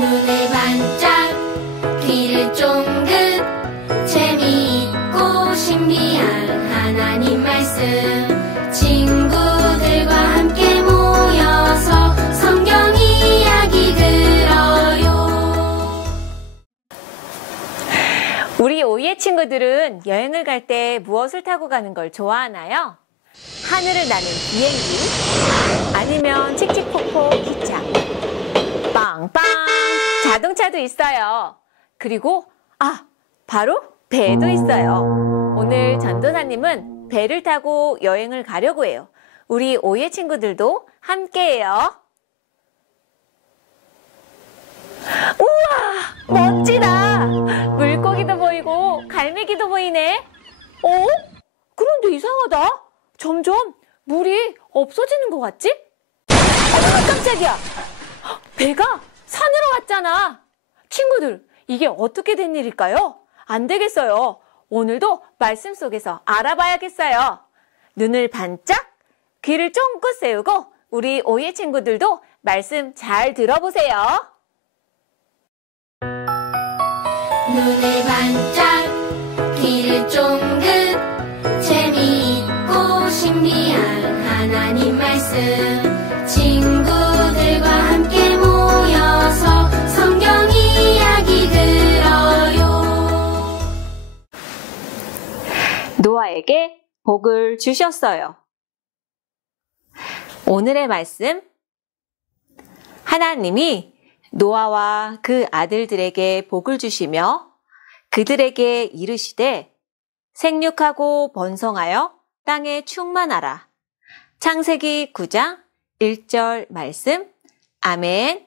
눈을 반짝 귀를 쫑긋 재미있고 신비한 하나님 말씀 친구들과 함께 모여서 성경 이야기 들어요. 우리 오이의 친구들은 여행을 갈 때 무엇을 타고 가는 걸 좋아하나요? 하늘을 나는 비행기, 아니면 칙칙폭폭 기차, 빵빵 자동차도 있어요. 그리고 바로 배도 있어요. 오늘 전도사님은 배를 타고 여행을 가려고 해요. 우리 오이의 친구들도 함께해요. 우와, 멋지다. 물고기도 보이고 갈매기도 보이네. 그런데 이상하다. 점점 물이 없어지는 것 같지? 어머나 깜짝이야. 배가 산으로 왔잖아. 친구들, 이게 어떻게 된 일일까요? 안 되겠어요. 오늘도 말씀 속에서 알아봐야겠어요. 눈을 반짝, 귀를 쫑긋 세우고 우리 오이의 친구들도 말씀 잘 들어보세요. 눈을 반짝 귀를 쫑긋 재미있고 신비한 하나님 말씀 친구들과 함께 모여서 성경 이야기 들어요. 노아에게 복을 주셨어요. 오늘의 말씀, 하나님이 노아와 그 아들들에게 복을 주시며 그들에게 이르시되 생육하고 번성하여 땅에 충만하라. 창세기 9장 1절 말씀. 아멘.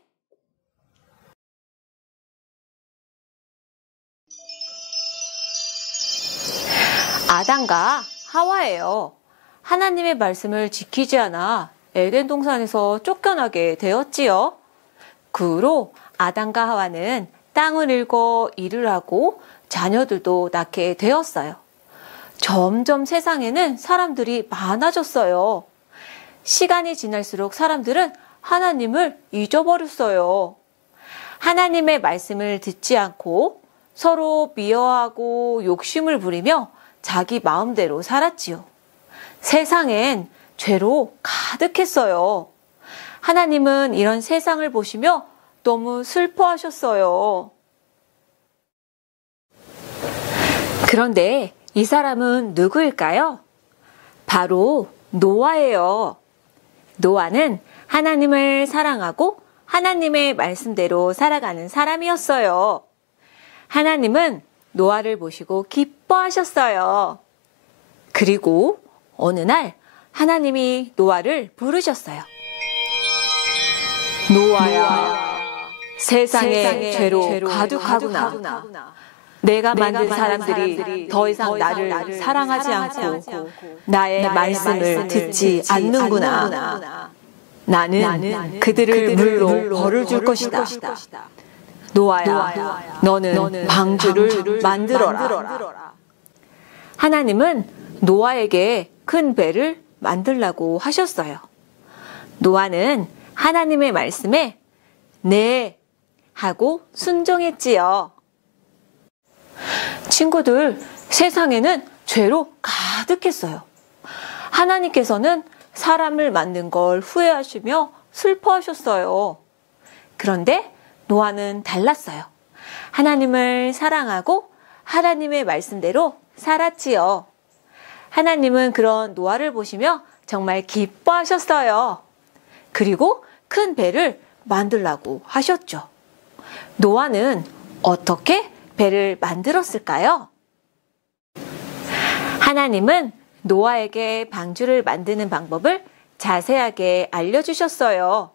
아담과 하와예요. 하나님의 말씀을 지키지 않아 에덴 동산에서 쫓겨나게 되었지요. 그 후로 아담과 하와는 땅을 일궈 일을 하고 자녀들도 낳게 되었어요. 점점 세상에는 사람들이 많아졌어요. 시간이 지날수록 사람들은 하나님을 잊어버렸어요. 하나님의 말씀을 듣지 않고 서로 미워하고 욕심을 부리며 자기 마음대로 살았지요. 세상엔 죄로 가득했어요. 하나님은 이런 세상을 보시며 너무 슬퍼하셨어요. 그런데 이 사람은 누구일까요? 바로 노아예요. 노아는 하나님을 사랑하고 하나님의 말씀대로 살아가는 사람이었어요. 하나님은 노아를 보시고 기뻐하셨어요. 그리고 어느 날 하나님이 노아를 부르셨어요. 노아야, 세상에 죄로 가득하구나. 내가 만든 사람들이 더 이상 나를 사랑하지 않고 나의 말씀을 듣지 않는구나. 나는 그들을 물로 벌을 줄 것이다. 노아야, 너는 방주를 만들어라. 하나님은 노아에게 큰 배를 만들라고 하셨어요. 노아는 하나님의 말씀에 네 하고 순종했지요. 친구들, 세상에는 죄로 가득했어요. 하나님께서는 사람을 만든 걸 후회하시며 슬퍼하셨어요. 그런데 노아는 달랐어요. 하나님을 사랑하고 하나님의 말씀대로 살았지요. 하나님은 그런 노아를 보시며 정말 기뻐하셨어요. 그리고 큰 배를 만들라고 하셨죠. 노아는 어떻게 배를 만들었을까요? 하나님은 노아에게 방주를 만드는 방법을 자세하게 알려주셨어요.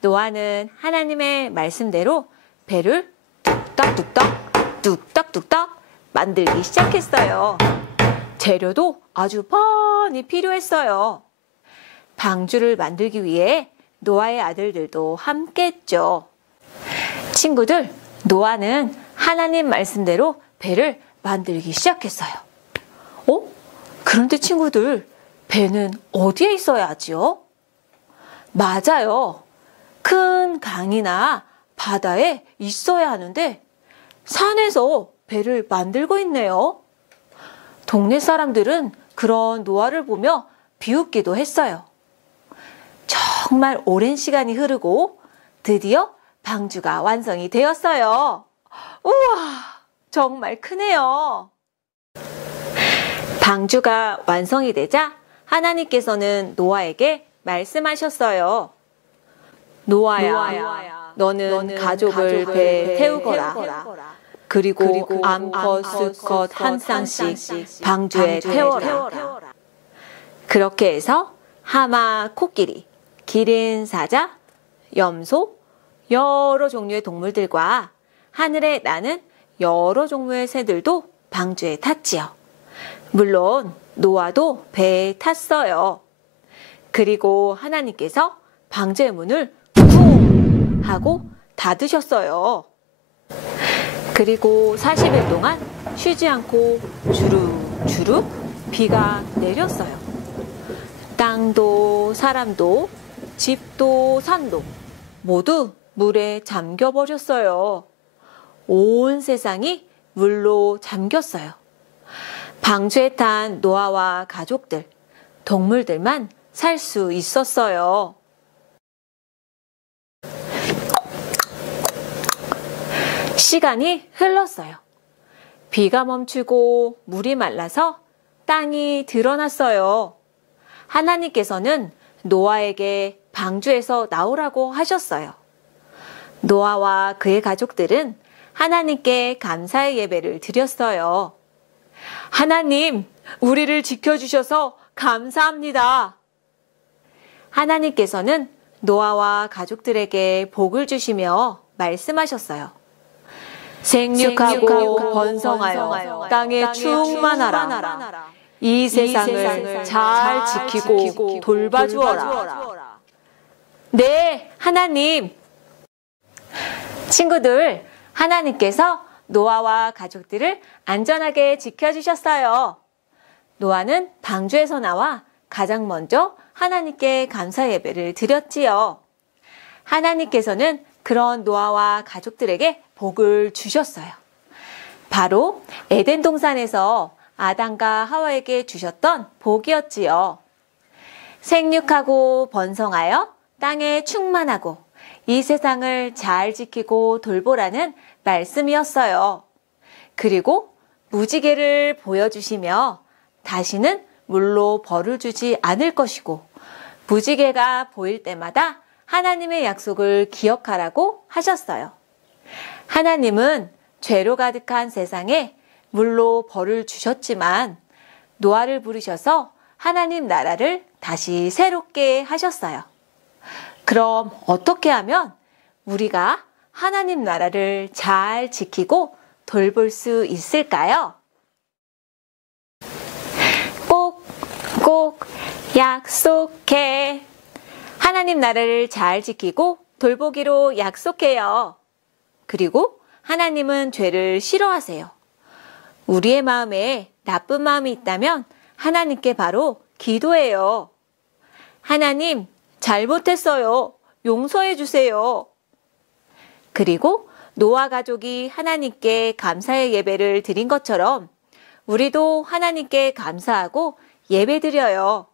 노아는 하나님의 말씀대로 배를 뚝딱뚝딱 만들기 시작했어요. 재료도 아주 많이 필요했어요. 방주를 만들기 위해 노아의 아들들도 함께 했죠. 친구들, 노아는 하나님 말씀대로 배를 만들기 시작했어요. 그런데 친구들, 배는 어디에 있어야 하지요? 맞아요. 큰 강이나 바다에 있어야 하는데 산에서 배를 만들고 있네요. 동네 사람들은 그런 노아를 보며 비웃기도 했어요. 정말 오랜 시간이 흐르고 드디어 방주가 완성이 되었어요. 우와, 정말 크네요. 방주가 완성이 되자 하나님께서는 노아에게 말씀하셨어요. 노아야, 너는 가족을 배에 태우거라. 그리고 암컷, 수컷 한 쌍씩 방주에 태워라. 그렇게 해서 하마, 코끼리, 기린, 사자, 염소, 여러 종류의 동물들과 하늘에 나는 여러 종류의 새들도 방주에 탔지요. 물론 노아도 배에 탔어요. 그리고 하나님께서 방주의 문을 쿵 하고 닫으셨어요. 그리고 40일 동안 쉬지 않고 주룩주룩 비가 내렸어요. 땅도 사람도 집도 산도 모두 물에 잠겨버렸어요. 온 세상이 물로 잠겼어요. 방주에 탄 노아와 가족들, 동물들만 살 수 있었어요. 시간이 흘렀어요. 비가 멈추고 물이 말라서 땅이 드러났어요. 하나님께서는 노아에게 방주에서 나오라고 하셨어요. 노아와 그의 가족들은 하나님께 감사의 예배를 드렸어요. 하나님, 우리를 지켜주셔서 감사합니다. 하나님께서는 노아와 가족들에게 복을 주시며 말씀하셨어요. 생육하고 번성하여 땅에 충만하라. 이 세상을 잘 지키고 돌봐주어라. 네, 하나님. 친구들, 하나님께서 노아와 가족들을 안전하게 지켜주셨어요. 노아는 방주에서 나와 가장 먼저 하나님께 감사 예배를 드렸지요. 하나님께서는 그런 노아와 가족들에게 복을 주셨어요. 바로 에덴 동산에서 아담과 하와에게 주셨던 복이었지요. 생육하고 번성하여 땅에 충만하고 이 세상을 잘 지키고 돌보라는 말씀이었어요. 그리고 무지개를 보여주시며 다시는 물로 벌을 주지 않을 것이고 무지개가 보일 때마다 하나님의 약속을 기억하라고 하셨어요. 하나님은 죄로 가득한 세상에 물로 벌을 주셨지만 노아를 부르셔서 하나님 나라를 다시 새롭게 하셨어요. 그럼 어떻게 하면 우리가 하나님 나라를 잘 지키고 돌볼 수 있을까요? 꼭 약속해. 하나님 나라를 잘 지키고 돌보기로 약속해요. 그리고 하나님은 죄를 싫어하세요. 우리의 마음에 나쁜 마음이 있다면 하나님께 바로 기도해요. 하나님, 잘못했어요. 용서해 주세요. 그리고 노아 가족이 하나님께 감사의 예배를 드린 것처럼 우리도 하나님께 감사하고 예배드려요.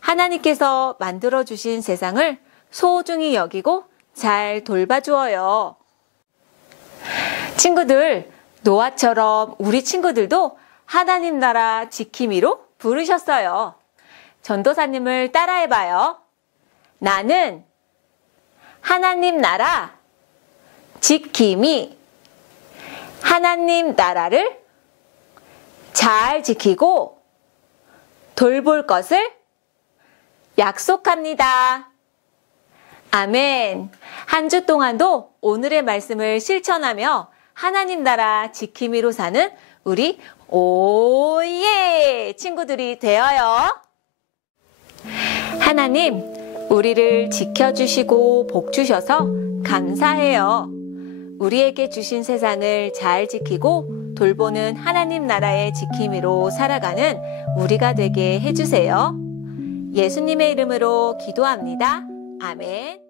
하나님께서 만들어주신 세상을 소중히 여기고 잘 돌봐주어요. 친구들, 노아처럼 우리 친구들도 하나님 나라 지킴이로 부르셨어요. 전도사님을 따라해봐요. 나는 하나님 나라 지킴이, 하나님 나라를 잘 지키고 돌볼 것을 약속합니다. 아멘. 한 주 동안도 오늘의 말씀을 실천하며 하나님 나라 지킴이로 사는 우리 오예 친구들이 되어요. 하나님, 우리를 지켜주시고 복 주셔서 감사해요. 우리에게 주신 세상을 잘 지키고 돌보는 하나님 나라의 지킴이로 살아가는 우리가 되게 해주세요. 예수님의 이름으로 기도합니다. 아멘.